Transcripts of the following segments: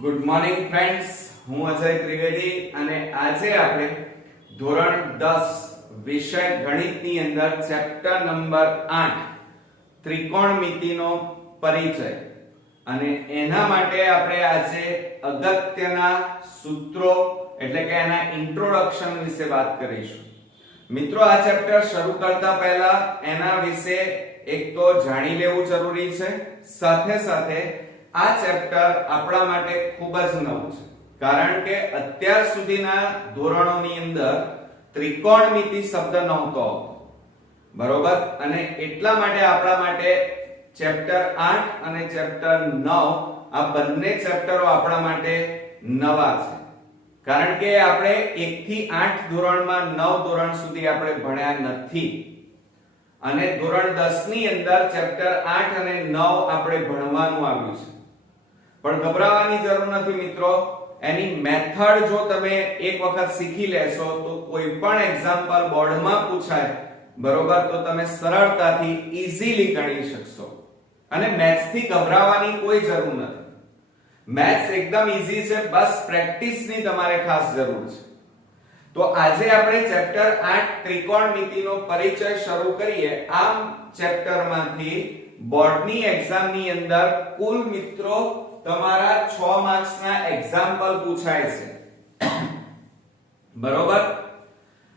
Good morning friends, હું અજય ત્રિવેદી અને આજે આપણે ધોરણ 10 વિષય ગણિતની અંદર ચેપ્ટર નંબર 8 ત્રિકોણમિતિનો પરિચય અને એના માટે આપણે આજે અગત્યના સૂત્રો એટલે કે એના ઇન્ટ્રોડક્શન વિશે વાત કરીશું. મિત્રો, આ ચેપ્ટર શરૂ કરતા પહેલા એના વિશે એક તો જાણી લેવું જરૂરી છે. સાથે સાથે આ ચેપ્ટર આપણા માટે ખૂબ જ નવું છે, કારણ કે અત્યાર સુધીના ધોરણોની અંદર ત્રિકોણમિતિ શબ્દ નહોતો આવતો, બરોબર. અને એટલા માટે આપણા માટે ચેપ્ટર 8 અને ચેપ્ટર 9 આ બંને ચેપ્ટરો આપણા માટે નવા છે, કારણ કે આપણે 1 થી 8 ધોરણમાં 9 ધોરણ સુધી આપણે ભણ્યા નથી અને ધોરણ 10 ની અંદર ચેપ્ટર 8 અને 9 આપણે ભણવાનું આવ્યું છે. પણ ગભરાવાની જરૂર નથી મિત્રો. એની મેથડ જો તમે એક વખત શીખી લેશો તો કોઈ પણ એક્ઝામ્પલ બોર્ડમાં પૂછાય, બરોબર, તો તમે સરળતાથી ઈઝીલી ગણી શકશો. અને મેથ્સ થી ગભરાવાની કોઈ જરૂર નથી. મેથ્સ એકદમ ઈઝી છે, બસ પ્રેક્ટિસની તમારે ખાસ જરૂર છે. તો આજે આપણે ચેપ્ટર 8 ત્રિકોણમિતિનો પરિચય શરૂ કરીએ. આમ ચેપ્ટરમાંથી બોર્ડની એક્ઝામની અંદર કુલ મિત્રો તમારા 6 માર્ક્સના એક્ઝામ્પલ પૂછાય છે, બરોબર.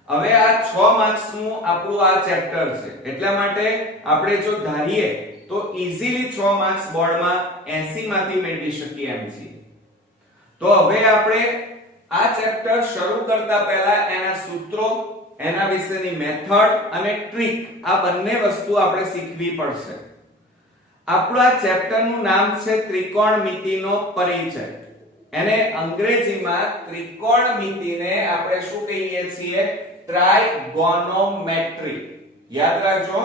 હવે આ 6 માર્ક્સનું આપણું આ ચેપ્ટર છે, એટલા માટે આપણે જો ધારીએ તો ઈઝીલી 6 માર્ક્સ બોર્ડમાં 80 માંથી મેળવી શકીએ એમ છીએ. તો હવે આપણે આ ચેપ્ટર શરૂ કરતા પહેલા એના સૂત્રો, એના વિશેની મેથડ અને ટ્રીક આ બંને વસ્તુ આપણે શીખવી પડશે. આપણું આ ચેપ્ટરનું નામ છે ત્રિકોણમિતિનો પરિચય. એને અંગ્રેજીમાં ત્રિકોણમિતિને આપણે શું કહીએ છીએ? ટ્રાયગોનોમેટ્રી. યાદ રાખજો,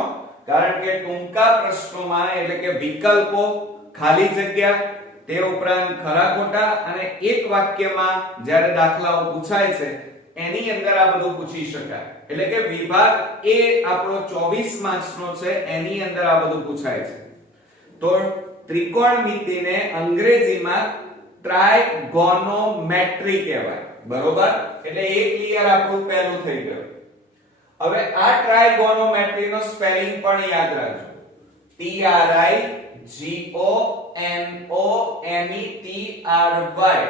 કારણ કે ટૂંકા પ્રશ્નોમાં એટલે કે વિકલ્પો, ખાલી જગ્યા, તે ઉપરાંત ખરા ખોટા અને એક વાક્યમાં જ્યારે દાખલાઓ પૂછાય છે એની અંદર આ બધું પૂછી શકાય. એટલે કે વિભાગ એ આપણો 24 માર્ક્સનો છે, એની અંદર આ બધું પૂછાય છે. તો ત્રિકોણમિતિને અંગ્રેજીમાં ટ્રાયગોનોમેટ્રી કહેવાય, બરોબર. એટલે એ ક્લિયર આપણું પહેલું થઈ ગયું. હવે આ ટ્રાયગોનોમેટ્રીનો સ્પેલિંગ પણ યાદ રાખજો. TRIGONOMETRY.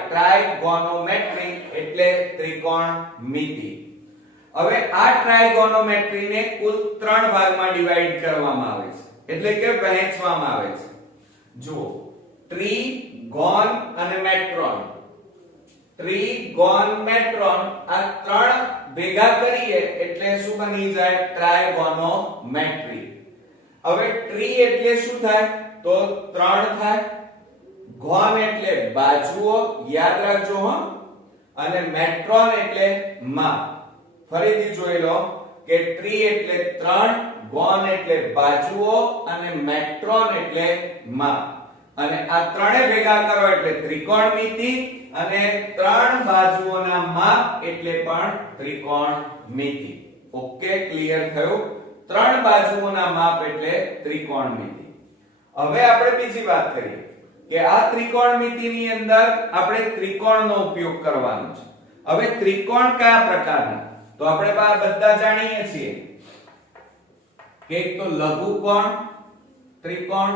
ટ્રાયગોનોમેટ્રી એટલે ત્રિકોણમિતિ. હવે આ ટ્રાયગોનોમેટ્રીને કુલ 3 ભાગમાં ડિવાઈડ કરવામાં આવે છે, એટલે કે વહેંચવામાં આવે છે. જુઓ, ટ્રી, ગોન અને મેટ્રોન. ટ્રી, ગોન, મેટ્રોન આ 3 ભેગા કરીએ એટલે શું બની જાય? ટ્રાયગોનોમેટ્રી. હવે ટ્રી એટલે શું થાય? તો 3 થાય. ગોન એટલે બાજુઓ, યાદ રાખજો હો. અને મેટ્રોન એટલે માપ. ફરીથી જોઈ લો કે ટ્રી એટલે 3, ગોન એટલે બાજુઓ અને મેટ્રોન એટલે માપ. અને આ ત્રણે ભેગા કરો એટલે ત્રિકોણમિતિ અને 3 બાજુઓના માપ એટલે પણ ત્રિકોણમિતિ. ઓકે, ક્લિયર થયું? 3 બાજુઓના માપ એટલે ત્રિકોણમિતિ. હવે આપણે બીજી વાત કરીએ કે આ ત્રિકોણમિતિની અંદર આપણે ત્રિકોણનો ઉપયોગ કરવાનો છે. હવે ત્રિકોણ કયા પ્રકારના? તો આપણે બધા જાણીએ છીએ કે એક તો લઘુકોણ ત્રિકોણ,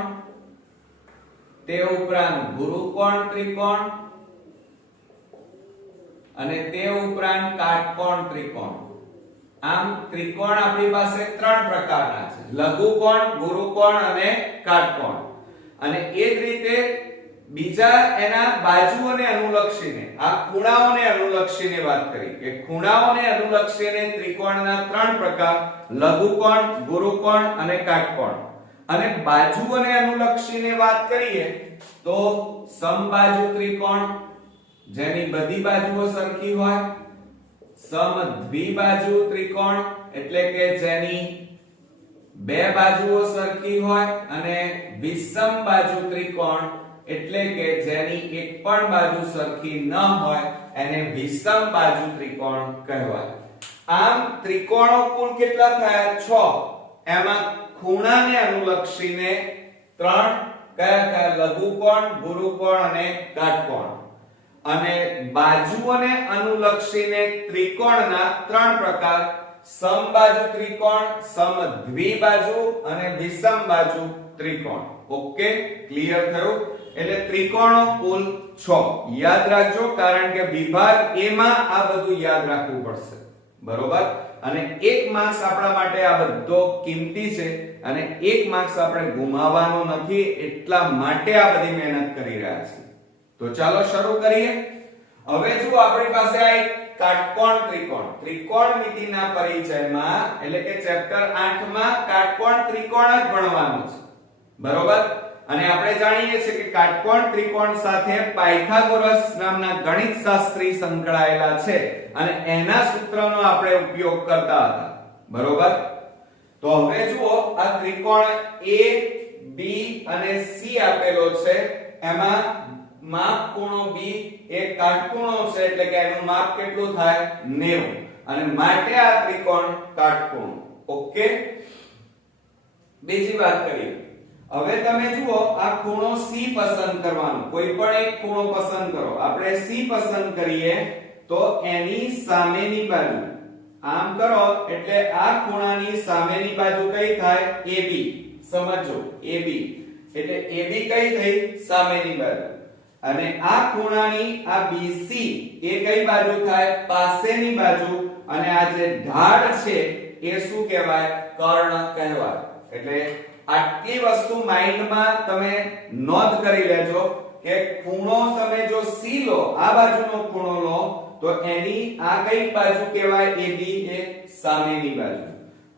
તે ઉપરાંત ગુરુકોણ ત્રિકોણ અને તે ઉપરાંત કાટકોણ ત્રિકોણ. આમ ત્રિકોણ આપણી પાસે 3 પ્રકારના છે: લઘુકોણ, ગુરુકોણ અને કાટકોણ. અને એ જ રીતે બીજા એના બાજુઓને અનુલક્ષીને, આ ખૂણાઓને અનુલક્ષીને વાત કરી કે ખૂણાઓને અનુલક્ષીને ત્રિકોણના 3 પ્રકાર: લઘુકોણ, ગુરુકોણ અને કાટકોણ. અને બાજુઓને અનુલક્ષીને વાત કરીએ તો સમબાજુ ત્રિકોણ, જેની બધી બાજુઓ સરખી હોય; સમદ્વિબાજુ ત્રિકોણ એટલે કે જેની 2 બાજુઓ સરખી હોય; અને વિષમબાજુ ત્રિકોણ એટલે કે જેની એક પણ બાજુ સરખી ન હોય, એને વિષમબાજુ ત્રિકોણ કહેવાય. આમ ત્રિકોણો કુલ કેટલા થયા? 6. એમાં ખૂણાને અનુલક્ષીને 3 કયા કયા? લઘુકોણ, ગુરુકોણ અને કાટકોણ. અને બાજુઓને અનુલક્ષીને ત્રિકોણના ત્રણ પ્રકાર: સમબાજુ ત્રિકોણ, સમદ્વિબાજુ અને વિષમબાજુ ત્રિકોણ. ઓકે, ક્લિયર થયું? એટલે ત્રિકોણો કુલ 6 યાદ રાખજો, કારણ કે વિભાગ A માં આ બધું યાદ રાખવું પડશે. બરોબર? અને 1 માર્ક્સ આપણા માટે આ બધો કિંમતી છે અને 1 માર્ક્સ આપણે ગુમાવવાનો નથી, એટલા માટે આ બધી મહેનત કરી રહ્યા છીએ. તો ચાલો શરૂ કરીએ. હવે જો આપણી પાસે આ એક કાટકોણ ત્રિકોણ, ત્રિકોણમિતિના પરિચયમાં એટલે કે ચેપ્ટર 8 માં કાટકોણ ત્રિકોણ જ ભણવાનું છે. બરોબર? અને આપણે જાણીએ છીએ કે કાટકોણ ત્રિકોણ સાથે પાયથાગોરસ નામના ગણિત શાસ્ત્રી સંકળાયેલા છે અને એના સૂત્રનો આપણે ઉપયોગ કરતા હતા. બરોબર? તો હવે જુઓ, આ ત્રિકોણ A, B અને C આપેલો છે. એમાં માપ ખૂણો B એ કાટખૂણો છે, એટલે કે એનું માપ કેટલું થાય? 90. અને માટે આ ત્રિકોણ કાટખૂણો. ઓકે, બીજી વાત કરીએ. હવે તમે જુઓ, આ ખૂણો C પસંદ કરવાનો, કોઈ પણ એક ખૂણો પસંદ કરો. આપણે C પસંદ કરીએ તો એની સામેની બાજુ આમ કરો એટલે આ ખૂણાની સામેની બાજુ કઈ થાય? AB. સમજો, AB એટલે AB કઈ થઈ? સામેની બાજુ. અને આ ખૂણાની આ BC એ કઈ બાજુ થાય? પાસેની બાજુ. અને આ જે ઢાળ છે એ શું કહેવાય? કર્ણ કહેવાય. એટલે આટલી વસ્તુ માઇન્ડમાં તમે નોંધ કરી લેજો કે ખૂણો તમે જો C લો, આ બાજુનો ખૂણો લો, તો એની આ કઈ બાજુ કહેવાય? AB એ સામેની બાજુ.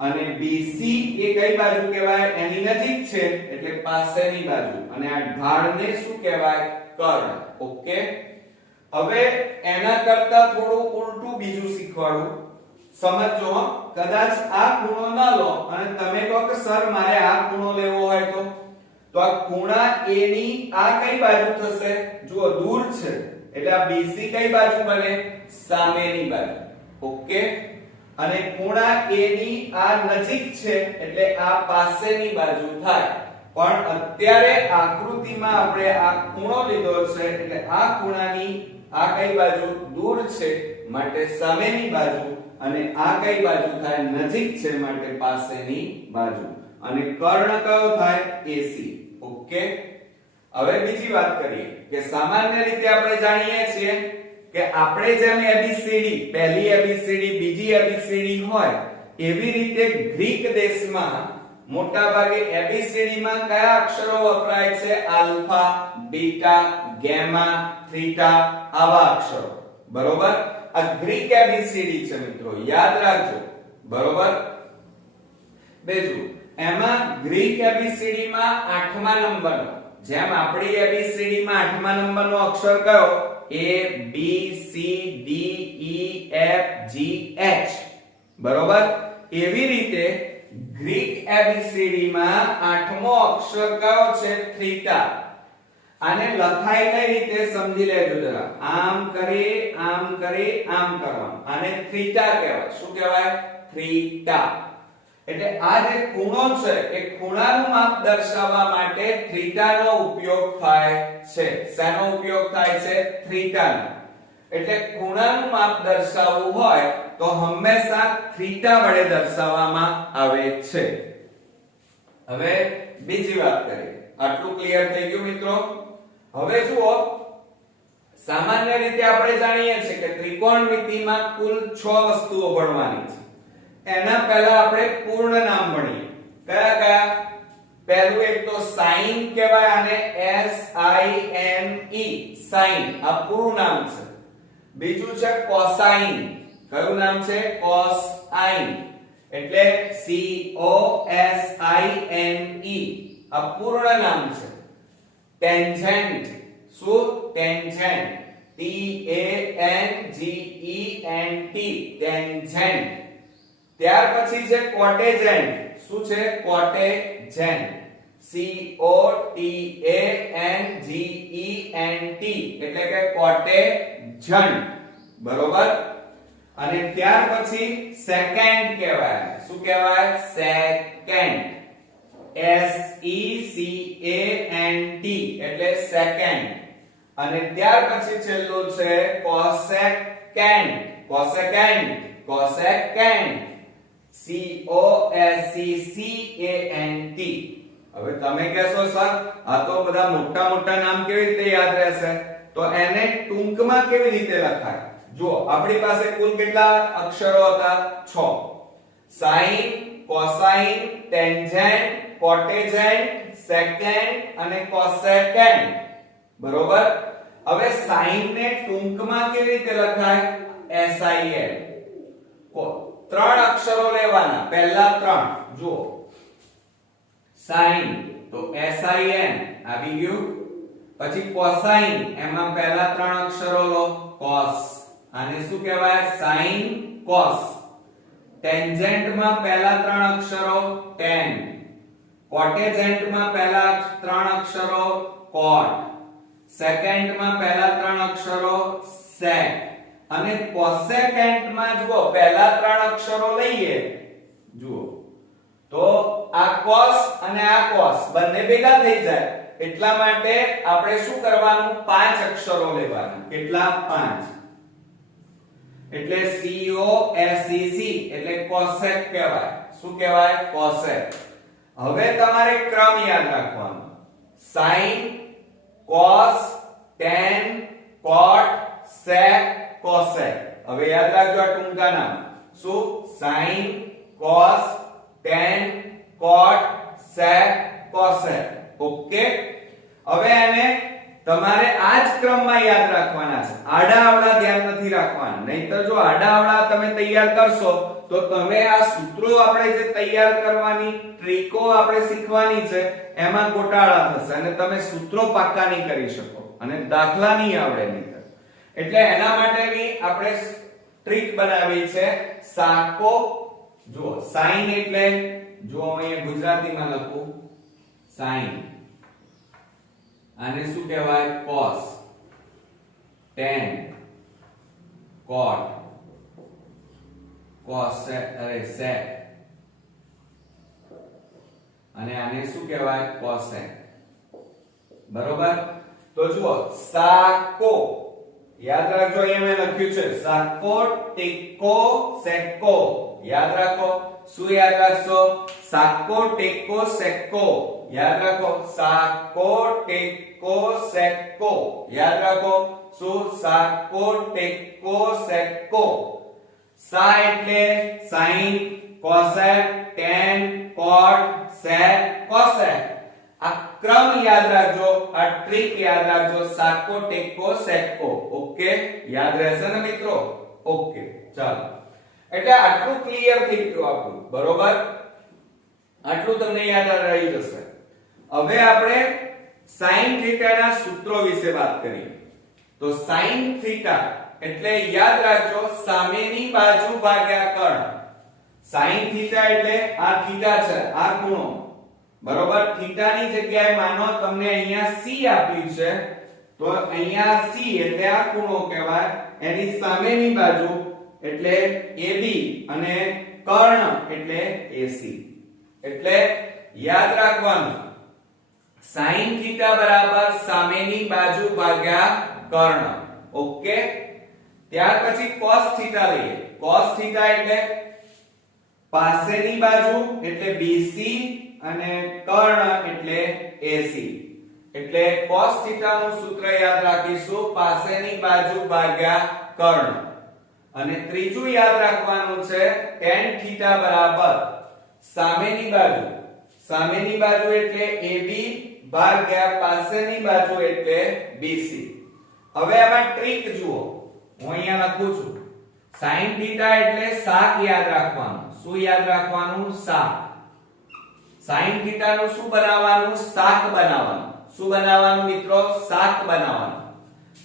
અને BC એ કઈ બાજુ કહેવાય? એની નજીક છે એટલે પાસેની બાજુ. અને આ ઢાળને શું કહેવાય? કર્ણ. ઓકે, હવે એના કરતા થોડું ઉલટું બીજું શીખવાડું. સમજો, કદાચ આ ખૂણો ના લો અને તમે કહો કે સર મારે આ ખૂણો લેવો હોય તો આ ખૂણા A ની આ કઈ બાજુ થશે? જુઓ, દૂર છે એટલે આ BC કઈ બાજુ બને? સામેની બાજુ. ઓકે, અને ખૂણા A ની આ નજીક છે એટલે આ પાસેની બાજુ થાય. પણ અત્યારે આકૃતિમાં આપણે આ ખૂણો લીધો છે એટલે આ ખૂણાની આ કઈ બાજુ? દૂર છે માટે સામેની બાજુ. અને આ કઈ બાજુ થાય? નજીક છે માટે પાસેની બાજુ. અને કર્ણ કયો થાય? AC. ઓકે, હવે બીજી વાત કરીએ કે સામાન્ય રીતે આપણે જાણીએ છીએ કે આપણે જેમ ABCD, પહેલી ABCD, બીજી ABCD હોય, એવી રીતે ગ્રીક દેશમાં મોટા ભાગે ABCD માં કયા અક્ષરો વપરાય છે? આલ્ફા, બીટા, ગામા, થીટા, આવા અક્ષરો. બરોબર? આ ગ્રીક ABCD છે મિત્રો, યાદ રાખજો. બરોબર? બીજું, એમાં ગ્રીક ABCD માં 8મા નંબરનો, જેમ આપણી ABCD માં 8મા નંબરનો અક્ષર કયો? A B C D E F G H. બરોબર? એવી રીતે ગ્રીક ABCD માં 8મો અક્ષર કયો છે? થીટા. આને લખાય કઈ રીતે સમજી લેજો જરા. આમ કરી, આમ કરી, આમ કરવાનું. આને થીટા કહેવાય. શું કહેવાય? થીટા. એટલે આ જે ખૂણો છે એ ખૂણાનું માપ દર્શાવવા માટે થીટાનો ઉપયોગ થાય છે. શેનો ઉપયોગ થાય છે? થીટાનો. એટલે ખૂણાનું માપ દર્શાવવું હોય તો હંમેશા થીટા વડે દર્શાવવામાં આવે છે. હવે બીજી વાત કરીએ. આટલું ક્લિયર થઈ ગયું મિત્રો? હવે જુઓ, સામાન્ય રીતે આપણે જાણીએ છીએ કે ત્રિકોણમિતિમાં કુલ 6 વસ્તુઓ ભણવાની છે. એના પહેલા આપણે પૂર્ણ નામ ભણીએ. કયા કયા? પહેલું એક તો સાઈન કહેવાય, આને SINE, સાઈન. આ પૂરું નામ છે. બીજું છે કોસાઈન. કયું નામ છે? કોસાઈન. એટલે COSINE. આ પૂર્ણ નામ છે. ટેન્જેન્ટ. શું? ટેન્જેન્ટ. TANGENT. ટેન્જેન્ટ. ત્યાર પછી છે કોટેજેન્ટ. શું છે? કોટેજેન્ટ. COTANGENT એટલે કે કોટેજન્ટ. બરોબર? અને ત્યાર પછી સેકન્ડ કહેવાય. શું કહેવાય? સેકન્ડ. SECANT એટલે સેકન્ડ. અને ત્યાર પછી છેલ્લું છે કોસેકેન્ટ. કોસેકેન્ટ, કોસેકેન્ટ, COSECANT. હવે તમે કહેશો સર આ તો બધા મોટા મોટા નામ કેવી રીતે યાદ રહેશે? તો એને ટૂંકમાં કેવી રીતે લખાય? જુઓ આપણી પાસે કુલ કેટલા અક્ષરો હતા? 6. સાઇન, કોસાઇન, ટેન્જેન્ટ, કોટેજેન્ટ, સેકેન્ટ અને કોસેકેન્ટ. બરોબર. હવે સાઇન ને ટૂંકમાં કેવી રીતે લખાય? SIN. ત્રણ અક્ષરો લેવાના, પહેલા ત્રણ જુઓ. સાઇન તો SIN આવી ગયું. પછી કોસાઇન એમાં પહેલા ત્રણ અક્ષરો લો, cos. આને શું કહેવાય? sin cos. ટેન્જેન્ટ માં પહેલા ત્રણ અક્ષરો tan. કોટેજેન્ટ માં પહેલા ત્રણ અક્ષરો cot. સેકેન્ટ માં પહેલા ત્રણ અક્ષરો sec. અને કોસેકેન્ટ માં જુઓ પહેલા ત્રણ અક્ષરો લઈએ, જુઓ તો આ cos અને આ cos બંને ભેગા થઈ જાય, એટલા માટે આપણે શું કરવાનું? પાંચ અક્ષરો લેવાના. કેટલા? 5. એટલે COSEC એટલે કોસેક કહેવાય. શું કહેવાય? કોસેક. હવે તમારે ક્રમ યાદ રાખવાનો. sin, cos, tan, cot, sec, cosec. હવે યાદ રાખજો આ ટૂંકા નામ. શું? sin, cos, tan, cot, sec, cosec. Okay. હવે આને તમારે આ જ ક્રમમાં યાદ રાખવાના છે. આડા અવળા ધ્યાન નથી રાખવાના. નહીંતર જો આડા અવળા તમે તૈયાર કરશો તો તમે આ સૂત્રો આપણે જે તૈયાર કરવાની ટ્રીકો આપણે શીખવાની છે એમાં ગોટાળા થશે અને તમે સૂત્રો પાક્કા નહીં કરી શકો અને દાખલા નહીં આવડે નહીં. એટલે એના માટેની આપણે ટ્રીક બનાવી છે સાકો. જુઓ સાઇન એટલે જો અહીંયા ગુજરાતીમાં લખું સાઇન. આને શું કહેવાય? cos. tan, cot, cosec sec. અને આને શું કહેવાય? cosec. બરોબર. તો જુઓ સાકો યાદ રાખજો, અહીંયા મેં લખ્યું છે સાકો, ટેકો, સેકો. યાદ રાખો. શું યાદ રાખશો? સાકો, ટેકો, સેકો. યાદ રાખો. સાકો, ટેકો, સેકો. યાદ રાખો. શું? સાકો, ટેકો, સેકો. સા એટલે સાઇન, કોસેક, ટેન, કોટ, સેક, કોસેક. આ ક્રમ યાદ રાખજો, આ ટ્રીક યાદ રાખજો. સાકો, ટેકો, સેકો. ઓકે, યાદ રહેશે ને મિત્રો? ઓકે, ચાલો. એટલે આટલું ક્લિયર થઈ ગયું આપણું. બરોબર. આટલું તમને યાદ રહી જશે. હવે આપણે sin થીટા ના સૂત્રો વિશે વાત કરીએ. તો sin થીટા એટલે યાદ રાખજો સામેની બાજુ ભાગ્યા કર્ણ. sin થીટા એટલે આ થીટા છે, આ ખૂણો. બરોબર. થીટા ની જગ્યાએ માનો તમને અહીંયા c આપ્યું છે તો અહીંયા c એટલે આ ખૂણો કહેવાય. એની સામેની બાજુ એટલે AB અને કર્ણ એટલે AC. એટલે યાદ રાખવાનું sin થીટા બરાબર સામેની બાજુ ભાગ્યા કર્ણ. ઓકે. ત્યાર પછી cos થીટા લઈએ. cos થીટા એટલે પાસેની બાજુ એટલે BC અને કર્ણ એટલે AC. એટલે cos થીટા નું સૂત્ર યાદ રાખીશું પાસેની બાજુ ભાગ્યા કર્ણ. અને ત્રીજું યાદ રાખવાનું છે tan થીટા બરાબર સામેની બાજુ. સામેની બાજુ એટલે AB ભાગ્યા પાસેની બાજુ એટલે BC. હવે આમાં ટ્રીક જુઓ. હું અહીંયા લખું છું sin થીટા એટલે સાક યાદ રાખવાનું. શું યાદ રાખવાનું? સાક. sin થીટા નું શું બનાવવાનું? સાક બનાવવાનું. શું બનાવવાનું મિત્રો? સાક બનાવવાનું.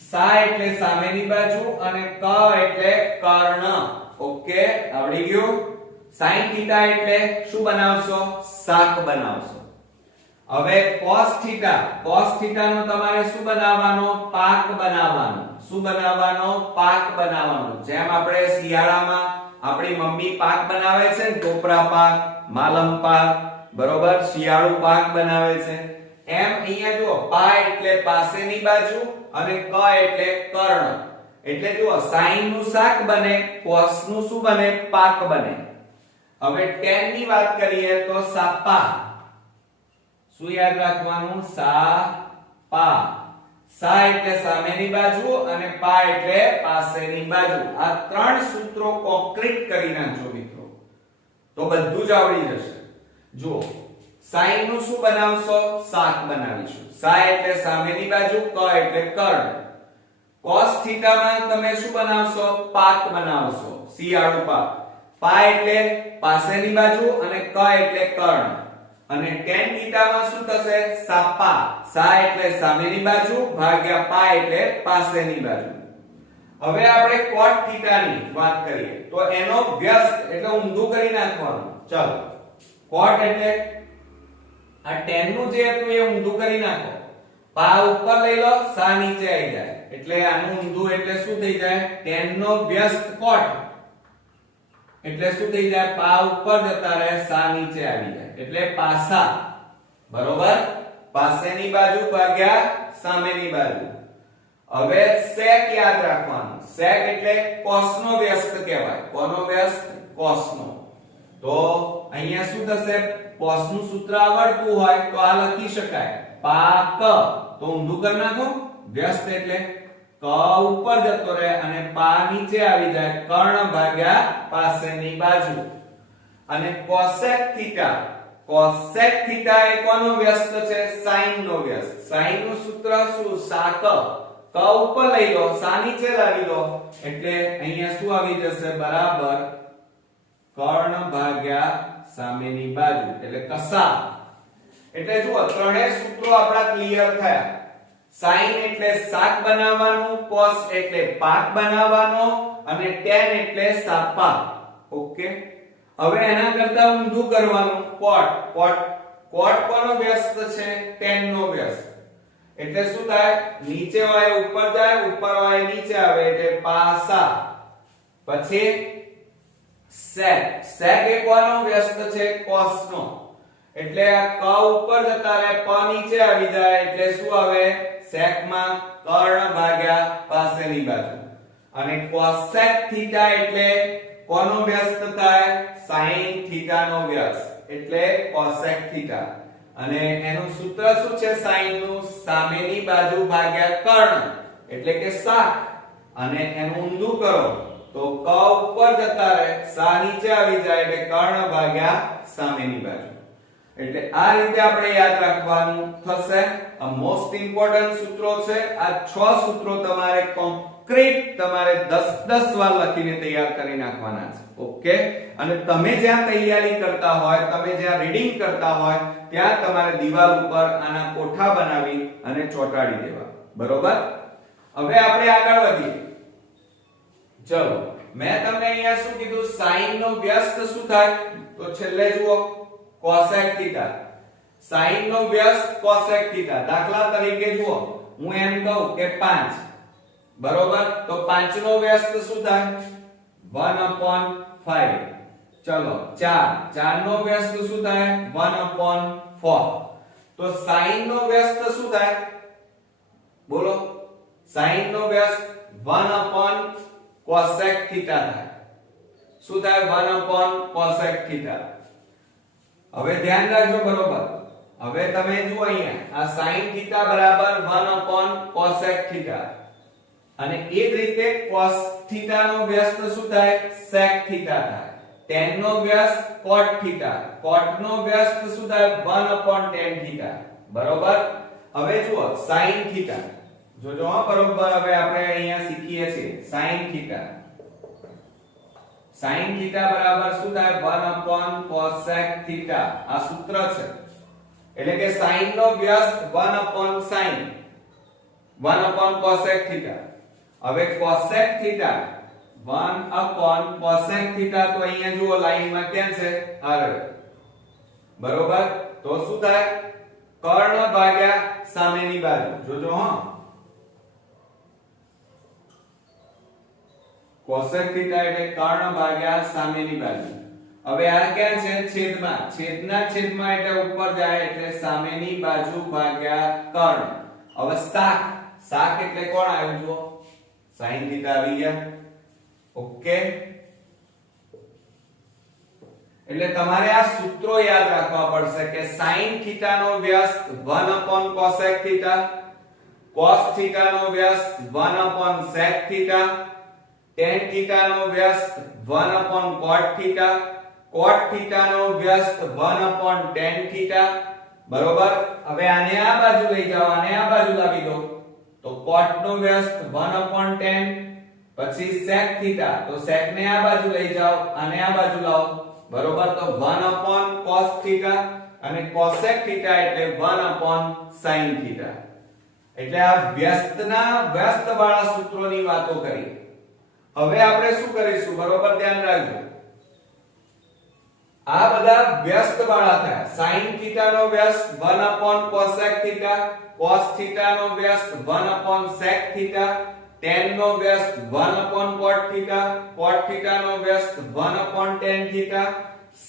સા એટલે સામેની બાજુ અને ક એટલે કર્ણ. ઓકે, આવડી ગયું. sin થીટા એટલે શું બનાવશો? સાક બનાવશો. હવે cos થીટા. cos થીટા નો તમારે શું બનાવવાનો? પાક બનાવવાનો. શું બનાવવાનો? પાક બનાવવાનો. જેમ આપણે શિયાળામાં આપણી મમ્મી પાક બનાવે છે ને, ટોપરા પાક, માલમ પાક, બરોબર, શિયાળુ પાક બનાવે છે. એમ અહીંયા જુઓ પા એટલે પાસેની બાજુ અને ક એટલે કર્ણ. એટલે જુઓ sin નું શાક બને, cos નું શું બને? પાક બને. હવે tan ની વાત કરીએ તો સાપા. શું યાદ રાખવાનું? સાપા. સા એટલે સામેની બાજુ અને પા એટલે પાસેની બાજુ. આ ત્રણ સૂત્રો કોન્ક્રીટ કરી નાખજો મિત્રો, તો બધું જ આવડી જશે. જુઓ sin નું શું બનાવશો? શાક બનાવીશું. સા એટલે સામેની બાજુ, ક એટલે કર્ણ. cos θ માં તમે શું બનાવશો? પાક બનાવશો, શિયાળુ પાક. પા એટલે પાસેની બાજુ અને ક એટલે કર્ણ. અને tan θ માં શું થશે? સાપા. સા એટલે સામેની બાજુ ભાગ્યા પા એટલે પાસેની બાજુ. હવે આપણે cot θ ની વાત કરીએ તો એનો વ્યસ્ત એટલે ઊંધું કરી નાખવાનું. ચાલો cot એટલે આ tan નું જે હતું એ ઊંધું કરી નાખો. પા ઉપર લઈ લો, સા નીચે આવી જાય. એટલે આનું ઊંધું એટલે શું થઈ જાય? tan નો વ્યસ્ત cot એટલે શું થઈ જાય? પા ઉપર જતા રહે, સા નીચે આવી જાય. એટલે પાસા. બરોબર? પાસેની બાજુ ભાગ્યા સામેની બાજુ. હવે sec યાદ રાખવાનું. sec એટલે cos નો વ્યસ્ત કહેવાય. કોનો વ્યસ્ત? cos નો. તો અહીંયા શું થશે? cos નું સૂત્ર આવડતું હોય તો આ લખી શકાય પાક. તો ઊંધું કરી નાખો. વ્યસ્ત એટલે ક ઉપર જતો રહે અને પા નીચે આવી જાય. કર્ણ ભાગ્યા પાસેની બાજુ. અને cosec θ. cosec θ એ કોનો વ્યસ્ત છે? sin નો વ્યસ્ત. sin નું સૂત્ર શું? સાક. ક ઉપર લઈ લો, સા નીચે લાવી લો. એટલે અહીંયા શું આવી જશે? બરાબર કર્ણ ભાગ્યા સામેની બાજુ. એટલે કસા. એટલે જુઓ ત્રણેય સૂત્રો આપડા ક્લિયર થયા. sin એટલે શાક બનાવવાનું, cos એટલે પાક બનાવવાનો અને tan એટલે સાપા. ઓકે. હવે એના કરતા ઊંધું કરવાનું. cot. cot કોનો વ્યસ્ત છે? tan નો વ્યસ્ત. એટલે શું થાય? નીચે વાય ઉપર જાય, ઉપર વાય નીચે આવે એટલે પાસા. પછી sec. sec એ કોનો વ્યસ્ત છે? cos નો. એટલે આ ક ઉપર જતા રહે, પ નીચે આવી જાય એટલે શું આવે? sec માં કર્ણ ભાગ્યા પાસેની બાજુ. અને cosec θ એટલે કોનો વ્યસ્ત થાય? sin θ નો વ્યસ્ત. એટલે cosec θ. અને એનું સૂત્ર શું છે? sin નું સામેની બાજુ ભાગ્યા કર્ણ એટલે કે શાક. અને એનું ઊંધું કરો તો ક ઉપર જતા રહે, સા નીચે આવી જાય એટલે કર્ણ ભાગ્યા સામેની બાજુ. એટલે આ રીતે આપણે યાદ રાખવાનું થશે. આ મોસ્ટ ઇમ્પોર્ટન્ટ સૂત્રો છે. આ 6 સૂત્રો તમારે કોન્ક્રીટ તમારે 10 વાર લખીને તૈયાર કરી નાખવાના છે. ઓકે. અને તમે જ્યાં તૈયારી કરતા હોય, તમે જ્યાં રીડિંગ કરતા હોય ત્યાં તમારે દિવાલ ઉપર આના કોઠા બનાવી અને ચોંટાડી દેવા. બરોબર? હવે આપણે આગળ વધીએ. ચલો મેં તમને અહીંયા શું કીધું? sin નો વ્યસ્ત શું થાય? તો છેલ્લે જુઓ cosec θ. sin નો વ્યસ્ત cosec θ. દાખલા તરીકે જુઓ, હું એમ કહું કે 5. બરોબર? તો 5 નો વ્યસ્ત શું થાય? 1/5. ચલો 4 નો વ્યસ્ત શું થાય? 1/4. તો sin નો વ્યસ્ત શું થાય? બોલો. sin નો વ્યસ્ત 1/cosec θ થાય. શું થાય? 1/cosec θ. હવે ધ્યાન રાખજો. બરોબર? હવે તમે જુઓ અહીંયા આ sin θ બરાબર 1/cosec θ. અને એ જ રીતે cos θ નો વ્યસ્ત શું થાય? sec θ થાય. tan નો વ્યસ્ત cot θ. cot નો વ્યસ્ત શું થાય? 1/tan θ. બરોબર? હવે જુઓ sin θ. જોજો હા બરોબર. હવે આપણે અહીંયા શીખીએ છીએ sin θ. sin θ બરાબર શું થાય? 1/cosec θ. આ સૂત્ર છે. એટલે કે sin નો વ્યસ્ત 1/sin 1/cosec θ. હવે cosec θ 1/cosec θ. તો અહીંયા જુઓ લાઈનમાં ક્યાં છે? આગળ. બરોબર? તો શું થાય? કર્ણ ભાગ્યા સામેની બાજુ. જોજો હા. cosec θ એટલે કર્ણ ભાગ્યા સામેની બાજુ. હવે આ ક્યાં છે છેદમાં, છેદના છેદમાં એટલે ઉપર જાય એટલે સામેની બાજુ ભાગ્યા કર્ણ. હવે શાક, શાક એટલે કોણ આવ્યું જુઓ, sin θ આવી ગયા. ઓકે, એટલે તમારે આ સૂત્રો યાદ રાખવા પડશે કે sin θ નો વ્યસ્ત 1 cosec θ, cos θ નો વ્યસ્ત 1 sec θ, tan θ નો વ્યસ્ત 1 cot θ, cot θ નો વ્યસ્ત 1 tan θ. બરોબર. હવે આને આ બાજુ લઈ જાઓ, આને આ બાજુ લાવી દો તો cot નો વ્યસ્ત 1 tan, પછી sec θ તો sec ને આ બાજુ લઈ જાઓ, આને આ બાજુ લાવો. બરોબર. તો 1 cos θ અને cosec θ એટલે 1 sin θ. એટલે આ વ્યસ્તના વ્યસ્ત વાળા સૂત્રોની વાતો કરી. હવે આપણે શું કરીશું, બરોબર ધ્યાન રાખજો. આ બધા વ્યસ્ત વાળા થયા. sin θ નો વ્યસ્ત 1 cosec θ, cos θ નો વ્યસ્ત 1 sec θ, tan નો વ્યસ્ત 1 cot θ, cot θ નો વ્યસ્ત 1 tan θ,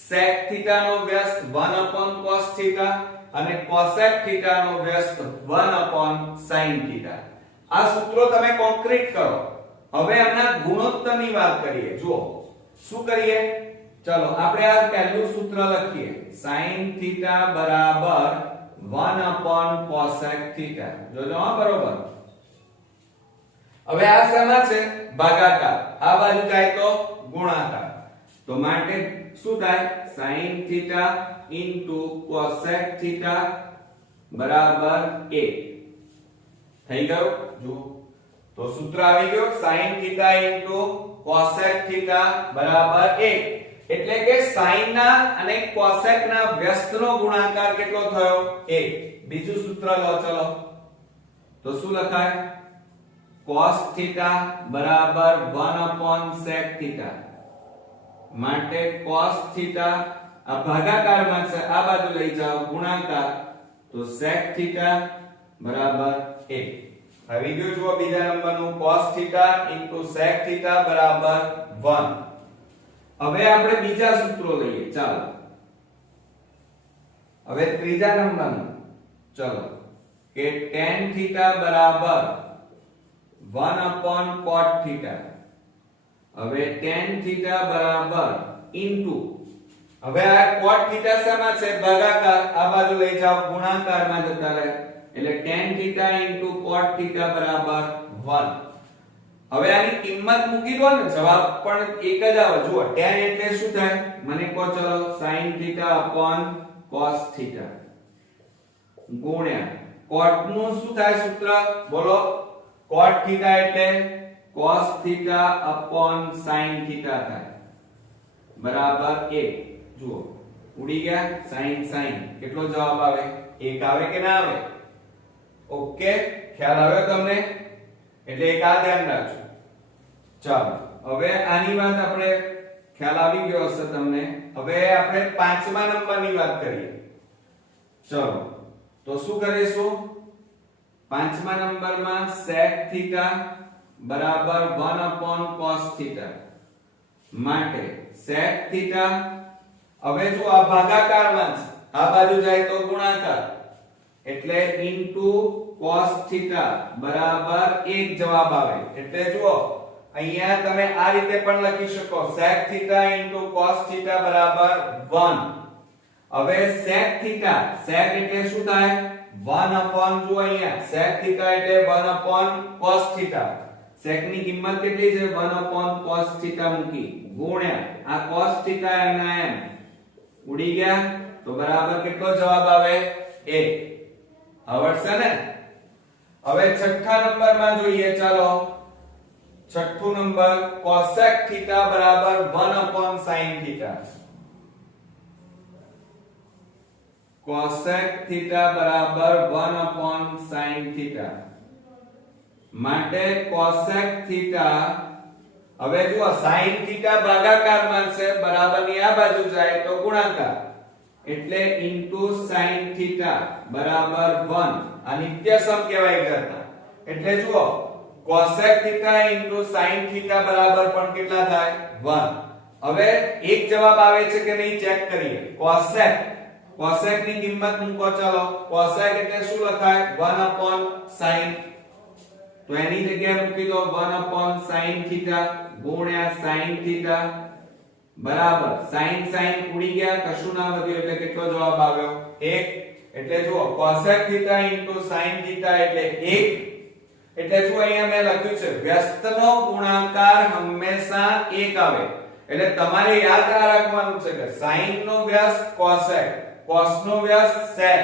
sec θ નો વ્યસ્ત 1 cos θ અને cosec θ નો વ્યસ્ત 1 sin θ. આ સૂત્રો તમે કોન્ક્રીટ કરો. હવે આના ગુણોત્તરની વાત કરીએ. જુઓ શું કરીએ, ચલો આપણે આ પહેલું સૂત્ર લખીએ. sin θ બરાબર 1 cosec θ. જોજો હા, બરોબર. હવે આ શેમાં છે, ભાગાકાર. આ બાજુ જાય તો ગુણાકાર. તો માટે શું થાય, sin θ cosec θ બરાબર 1 થઈ ગયું. જુઓ તો સૂત્ર આવી ગયું, sin θ cosec θ બરાબર 1. એટલે કે sin ના અને cosec ના વ્યસ્તનો ગુણાકાર કેટલો થયો, 1. બીજું સૂત્ર લો. ચલો તો શું લખાય, cos θ બરાબર 1 sec θ. માટે cos θ આ ભાગાકારમાં છે, આ બાજુ લઈ જાઓ ગુણાકાર, તો sec θ બરાબર 1 આવી ગયું. જુઓ બીજા નંબરનું cos θ sec θ બરાબર 1. હવે આપણે બીજા સૂત્રો લઈએ. ચાલો હવે ત્રીજા નંબરનું, ચલો કે tan θ બરાબર 1 cot θ. હવે tan θ બરાબર ઇન્ટુ, હવે આ cot θ શેમાં છે, ભાગાકાર. આ બાજુ લઈ જાઓ ગુણાકારમાં જતા રહે એટલે tan θ cot θ બરાબર 1. હવે આની કિંમત મૂકી દો ને, જવાબ પણ એક જ આવે. જુઓ tan એટલે શું થાય, મને કહો. ચલો sin θ cos θ ગુણ્યા cot નું શું થાય સૂત્ર, બોલો. cot θ એટલે cos θ sin θ થાય બરાબર 1. જુઓ ઉડી ગયા, sin sin કેટલો જવાબ આવે, 1 આવે કે ના આવે. ઓકે, ખ્યાલ આવ્યો તમને? એટલે એક આ ધ્યાન રાખજો. ચાલો હવે આની વાત આપણે ખ્યાલ આવી ગયો હશે તમને. હવે આપણે પાંચમા નંબરની વાત કરીએ. ચલો તો શું કરીશું, પાંચમા નંબરમાં sec θ બરાબર 1 cos θ. માટે sec θ, હવે જો આ ભાગાકારમાં છે, આ બાજુ જાય તો ગુણાકાર એટલે ઇન્ટુ cos θ બરાબર 1 જવાબ આવે. એટલે જુઓ અહીંયા તમે આ રીતે પણ લખી શકો, sec θ cos θ બરાબર 1. હવે sec θ, sec એટલે શું થાય, 1 જુઓ અહીંયા sec θ એટલે 1 cos θ. sec ની કિંમત કેટલી છે, 1 cos θ મૂકી ગુણ્યા આ cos θ અને m ઉડી ગયા, તો બરાબર કેટલો જવાબ આવે, 1. આવડશે ને? હવે છઠ્ઠા નંબરમાં જોઈએ. ચાલો છઠ્ઠું નંબર cosec θ બરાબર 1 sin θ. cosec θ બરાબર 1 sin θ. માટે cosec θ, હવે જુઓ sin θ ભાગાકારમાં છે, બરાબરની આ બાજુ જાય તો ગુણાકાર એટલે ઇન્ટુ sin θ બરાબર 1. આ નિત્યસમ કહેવાય કરતા. એટલે જુઓ cosec θ sin θ બરાબર પણ કેટલા થાય, 1. હવે એક જવાબ આવે છે કે નહીં ચેક કરીએ. કોસેક, કોસેક ની કિંમત મૂકો. ચાલો કોસેક એટલે શું લખાય? 1 upon sin. તો એની જગ્યાએ મૂકી દો 1 upon sin θ ગુણ્યા sin θ બરાબર sin sin ઉડી ગયા, કશું ના વધ્યું એટલે કેટલો જવાબ આવ્યો? 1. એટલે જુઓ cosec θ sin θ એટલે 1. એટલે જો અહીંયા મેં લખ્યું છે વ્યસ્તનો ગુણાકાર હંમેશા 1 આવે. એટલે તમારે યાદ રાખવાનું છે કે sin નો વ્યસ્ત cosec, cos નો વ્યસ્ત sec,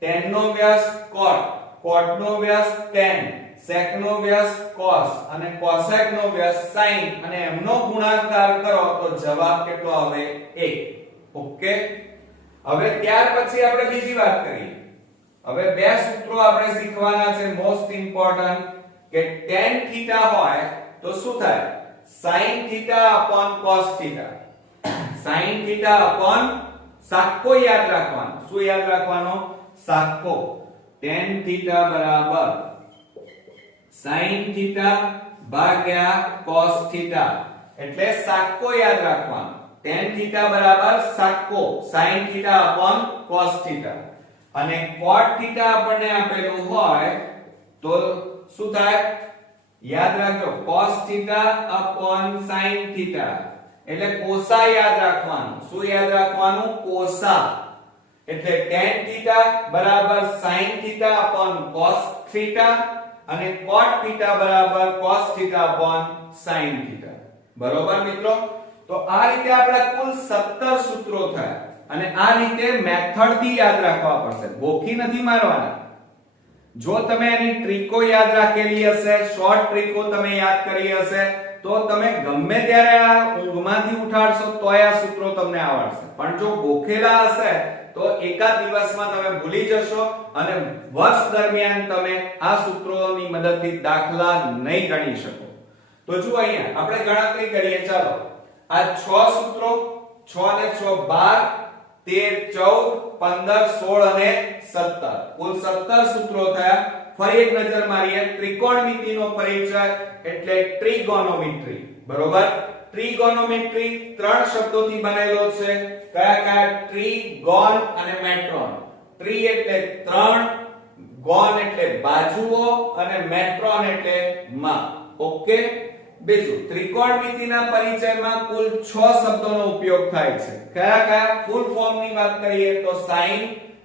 tan નો વ્યસ્ત cot, cot નો વ્યસ્ત tan, sec નો વ્યસ્ત cos અને cosec નો વ્યસ્ત sin અને એમનો ગુણાકાર કરો તો જવાબ કેટલો આવે? 1. ઓકે. હવે ત્યાર પછી આપણે બીજી વાત કરીએ. હવે બે સૂત્રો આપણે શીખવાના છે મોસ્ટ ઇમ્પોર્ટન્ટ કે tan θ હોય તો શું થાય? sin θ upon cos θ. sin θ upon સાક્કો યાદ રાખવાનો. શું યાદ રાખવાનો? સાક્કો. tan θ બરાબર sin θ ભાગ્યા cos θ. એટલે સાક્કો યાદ રાખવાનો. tan θ બરાબર સાક્કો sin θ upon cos θ. અને cot θ આપણને આપેલું હોય તો શું થાય? યાદ રાખો cos θ upon sin θ. એટલે કોસા યાદ રાખવાનું. શું યાદ રાખવાનું? કોસા. એટલે tan θ બરાબર sin θ upon cos θ અને cot θ બરાબર cos θ upon sin θ. બરોબર મિત્રો? તો આ રીતે આપણા કુલ 17 સૂત્રો થયા અને આ રીતે મેથડ થી યાદ રાખવા પડશે. ગોખી નથી મારવાના. જો તમે એની ટ્રીકો યાદ રાખેલી હશે, શોર્ટ ટ્રીકો તમે યાદ કરી હશે તો તમે ગમે ત્યારે આ ઊંઘમાંથી ઉઠાડશો તોય આ સૂત્રો તમને આવડશે. પણ જો ગોખેલા હશે તો એકાદ દિવસમાં તમે ભૂલી જશો અને વર્ષ દરમિયાન તમે આ સૂત્રોની મદદથી દાખલા નહીં ગણી શકો. તો જો અહીંયા આપણે ગણતરી કરીએ. ચાલો આ 6 સૂત્રો 6 ને 6 12 13 14 15 16 અને 17 કુલ 17 સૂત્રો થયા. ફરી એક નજર મારીએ. ત્રિકોણમિતિનો પરિચય એટલે ટ્રિગોનોમેટ્રી. બરોબર? ટ્રિગોનોમેટ્રી ત્રણ શબ્દોથી બનેલો છે. કયા કયા? ટ્રીગોન અને મેટ્રોન. ટ્રી એટલે ત્રણ, ગોન એટલે બાજુઓ અને મેટ્રોન એટલે માપ. ઓકે. બીજું ત્રિકોણમિતિના પરિચયમાં કુલ 6 શબ્દોનો ઉપયોગ થાય છે. કયા કયા? ફૂલ ફોર્મ ની વાત કરીએ તો sin,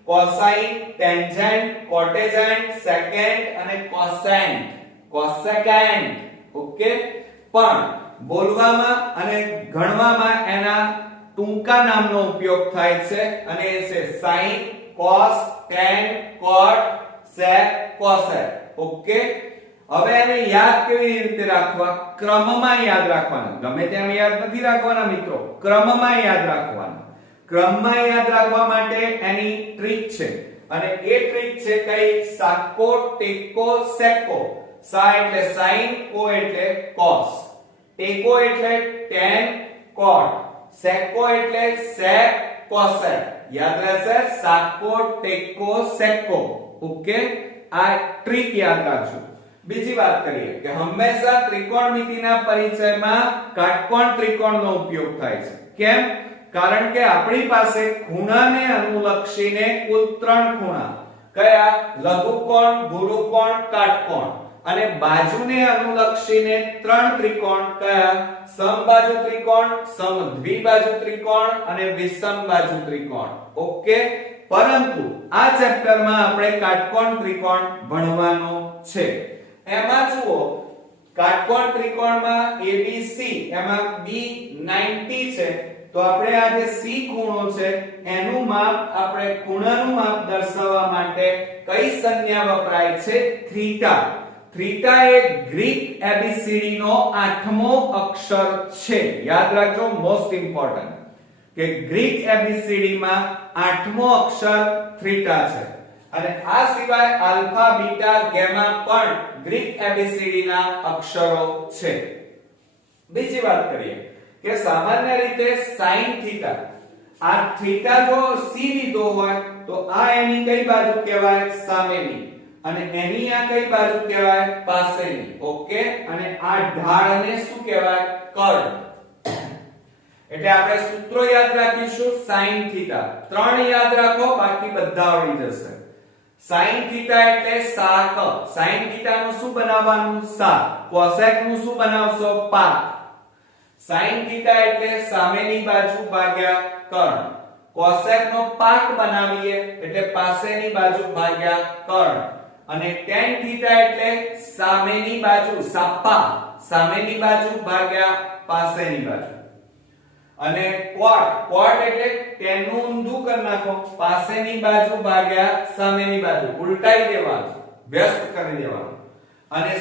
cosine, tangent, cotangent, secant અને cosecant. cosecant. ઓકે. પણ બોલવામાં અને ગણવામાં એના ટૂંકા નામનો ઉપયોગ થાય છે અને એ છે sin, cos, tan, cot, sec, cosec. Okay. હવે એને યાદ કેવી રીતે રાખવા? ક્રમમાં યાદ રાખવાના. ગમે તેમ યાદ નથી રાખવાના મિત્રો, ક્રમમાં યાદ રાખવાના. ક્રમમાં યાદ રાખવા માટે એની ટ્રીક છે અને એ ટ્રીક છે કઈ? સાક્કો, ટેકો, સેક્કો. સા એટલે sin, કો એટલે cos, ટેકો એટલે tan, cot, સેક્કો એટલે sec, cosec. યાદ રહેશે? સાક્કો, ટેકો, સેક્કો. ઓકે. આ ટ્રીક યાદ રાખજો. બીજી વાત કરીએ કે હંમેશા ત્રિકોણમિતિના પરિચયમાં કાટકોણ ત્રિકોણનો ઉપયોગ થાય છે. કેમ? કારણ કે આપણી પાસે ખૂણાને અનુલક્ષીને કુલ 3 ખૂણા. કયા? લઘુકોણ, ગુરુકોણ, કાટકોણ. અને બાજુને અનુલક્ષીને 3 ત્રિકોણ. કયા? સમબાજુ ત્રિકોણ, સમદ્વિબાજુ ત્રિકોણ અને વિષમબાજુ ત્રિકોણ. ઓકે. પરંતુ આ ચેપ્ટરમાં આપણે કાટકોણ ત્રિકોણ ભણવાનો છે. એમાં જુઓ કાટકોણ ત્રિકોણમાં ABC એમાં B 90 છે. તો આપણે આ જે C ખૂણો છે એનું માપ આપણે ખૂણાનું માપ દર્શાવવા માટે કઈ સંજ્ઞા વપરાય છે? થીટા. થીટા એ ગ્રીક ABCD નો 8મો અક્ષર છે. યાદ રાખજો, મોસ્ટ ઇમ્પોર્ટન્ટ કે ગ્રીક ABCD માં 8મો અક્ષર થીટા છે. અને આ સિવાય આલ્ફા, બીટા, ગામા પણ ગ્રીક ABCD ના અક્ષરો છે. બીજી વાત કરીએ કે સામાન્ય રીતે sin થીટા, આ થીટા જો c લીધો હોય તો આ એની કઈ બાજુ કહેવાય? સામેની. અને એની આ કઈ બાજુ કહેવાય? પાસેની. ઓકે. અને આ ઢાળને શું કહેવાય? કર્ણ. એટલે આપણે સૂત્રો યાદ રાખીશું sin થીટા. 3 યાદ રાખો, બાકી બધા આવડી જશે. sin થીટા એટલે સાક. sin થીટા નું શું બનાવવાનું? સાક. cosec નું શું બનાવશો? પાક. sin થીટા એટલે સામેની બાજુ ભાગ્યા કર્ણ. cosec નો પાક બનાવીએ એટલે પાસેની બાજુ ભાગ્યા કર્ણ. અને tan થીટા એટલે સામેની બાજુ સાપા, સામેની બાજુ ભાગ્યા પાસેની બાજુ. અને cot એટલે tan નું ઊંધું કરી નાખો, પાસેની બાજુ ભાગ્યા સામેની બાજુ, ઉલટાઈ દેવાનું, વ્યસ્ત કરી દેવાનું. અને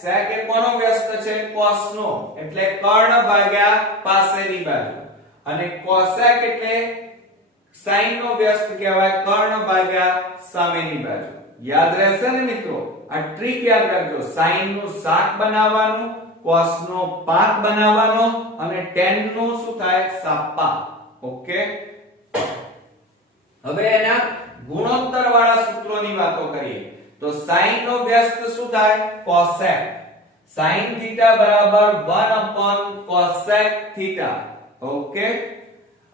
sec એ કોનો વ્યસ્ત છે? cos નો, એટલે કર્ણ ભાગ્યા પાસેની બાજુ. અને cosec એટલે sin નો વ્યસ્ત કહેવાય, કર્ણ ભાગ્યા સામેની બાજુ. યાદ રહેશે ને મિત્રો? આ ટ્રીક યાદ રાખજો. sin નું શાક બનાવવાનું, cos નો પાક બનાવવાનો અને tan નું શું થાય? સાપા. ઓકે, હવે એના ગુણોત્તર વાળા સૂત્રોની વાતો કરીએ તો sin નો વ્યસ્ત શું થાય? cosec. sin θ બરાબર 1 cosec θ. ઓકે,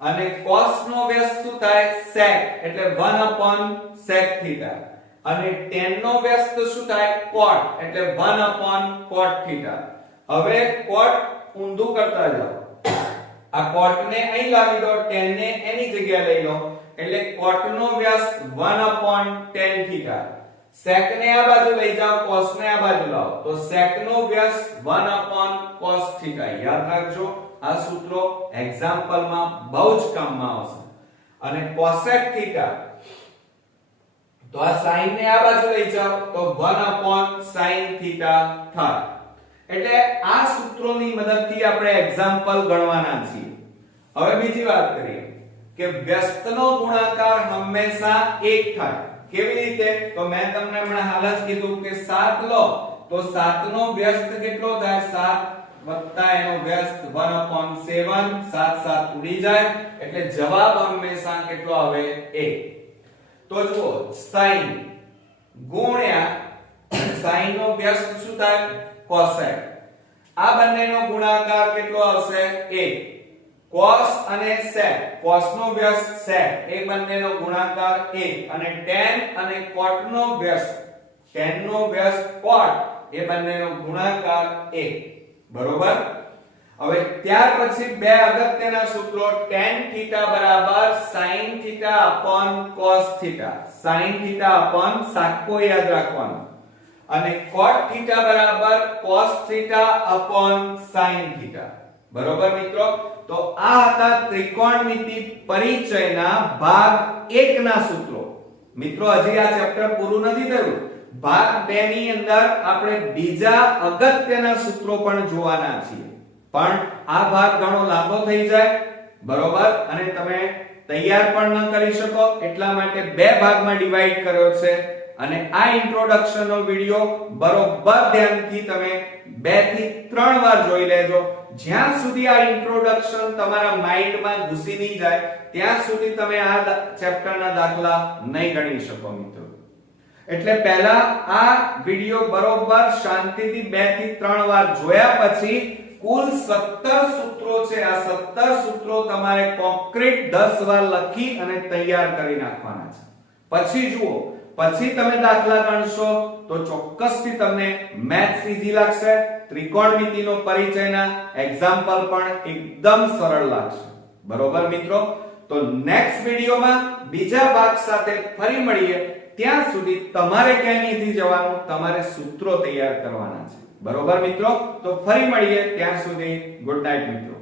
અને cos નો વ્યસ્ત શું થાય? sec, એટલે 1 sec θ. અને tan નો વ્યસ્ત શું થાય? cot, એટલે 1 cot θ. હવે cot ઊંધું કરતા જાઓ, આ cot ને અહીં લાવી દો, tan ને એની જગ્યાએ લઈ લો, એટલે cot નો વ્યસ્ત 1 tan θ. sec ને આ બાજુ લઈ જાઓ, cos ને આ બાજુ લાવો, તો sec નો વ્યસ્ત 1 cos θ. યાદ રાખજો, આ સૂત્રો એક્ઝામ્પલ માં બહુ જ કામમાં આવશે. અને cosec θ, તો આ sin ને આ બાજુ લઈ જાઓ તો 1 sin θ થાય. એટલે આ સૂત્રોની મદદથી આપણે એક્ઝામ્પલ ગણવાના છીએ. હવે બીજી વાત કરીએ કે વ્યસ્તનો ગુણાકાર હંમેશા 1 થાય. કેવી રીતે? તો મેં તમને હમણાં હાલ જ કીધું કે 7 લો તો 7 નો વ્યસ્ત કેટલો થાય? 7 વત્તા એનો વ્યસ્ત 1/7. 7 7 ઉડી જાય, એટલે જવાબ હંમેશા કેટલો આવે? 1. તો જુઓ, sin ગુણ્યા sin નો વ્યસ્ત શું થાય? cosec. આ બંનેનો ગુણાકાર કેટલો આવશે? 1. cos અને sec, cos નો વ્યસ્ત sec, એ બંનેનો ગુણાકાર 1. અને tan અને cot નો વ્યસ્ત, tan નો વ્યસ્ત cot, એ બંનેનો ગુણાકાર 1. બરોબર? હવે ત્યાર પછી બે અગત્યના સૂત્રો, tan θ બરાબર sin θ cos θ. sin θ સાકો યાદ રાખવાનો. અને cot θ બરાબર cos θ sin θ. બરોબર મિત્રો? તો આ હતા ત્રિકોણમિતિ પરિચયના ભાગ 1 ના સૂત્રો. મિત્રો હજી આ ચેપ્ટર પૂરું નથી થયું. ભાગ 2 ની અંદર આપણે બીજા અગત્યના સૂત્રો પણ જોવાના છીએ. પણ આ ભાગ ઘણો લાંબો થઈ જાય, બરોબર, અને તમે તૈયાર પણ ન કરી શકો, એટલા માટે 2 ભાગમાં ડિવાઈડ કર્યો છે. અને આ ઇન્ટ્રોડક્શન નો વિડિયો બરોબર ધ્યાનથી તમે 2 થી 3 વાર જોઈ લેજો. જ્યાં સુધી આ ઇન્ટ્રોડક્શન તમારા માઇન્ડમાં ઘૂસી નહીં જાય ત્યાં સુધી તમે આ ચેપ્ટરના દાખલા નહીં ગણી શકો મિત્રો. એટલે પહેલા આ વિડિયો બરોબર શાંતિથી 2 થી 3 વાર જોયા પછી કુલ 17 સૂત્રો છે. આ 17 સૂત્રો તમારે કોન્ક્રીટ 10 વાર લખી અને તૈયાર કરી નાખવાના છે. પછી જુઓ, પછી તમે દાખલા ગણશો તો ચોક્કસથી તમને મેથ્સ ઈઝી લાગશે. ત્રિકોણમિતિનો પરિચયના એક્ઝામ્પલ પણ એકદમ સરળ લાગશે. બરોબર મિત્રો? તો નેક્સ્ટ વિડિયોમાં બીજા ભાગ સાથે ફરી મળીએ. ત્યાં સુધી તમારે ક્યાંય નથી જવાનું, તમારે સૂત્રો તૈયાર કરવાના છે. બરોબર મિત્રો? તો ફરી મળીએ, ત્યાં સુધી ગુડ નાઈટ મિત્રો.